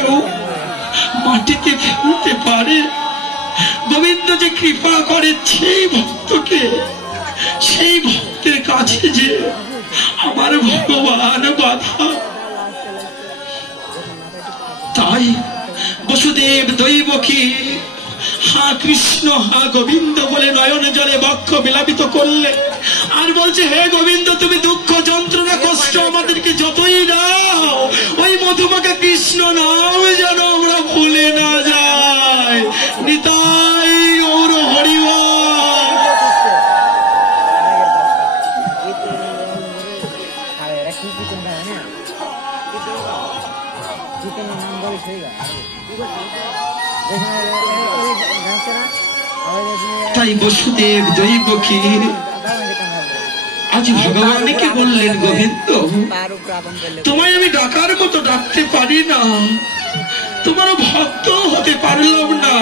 কেউ মাটিতে ফেলতে পারে? গোবিন্দ যে কৃপা করে সেই ভক্তকে, সেই ভক্তের কাছে যে আমার ভগবান বাধা। তাই বসুদেব দৈবকী হা কৃষ্ণ হা গোবিন্দ বলে নয়ন জলে বক্ষ বিলাপিত করলে, আর বলছে হে গোবিন্দ তুমি দুঃখ যন্ত্রণা কষ্ট আমাদেরকে যতই দাও, ওই মধুমাখা কৃষ্ণ নাম যেন আমরা ভুলে না যাই। নিতাই গৌর হরিবল। তাই বসুদেব দৈবকী আজ ভগবানকে বললেন গোবিন্দ তোমায় আমি ডাকার মতো ডাকতে পারি না, তোমার ভক্ত হতে পারলাম না,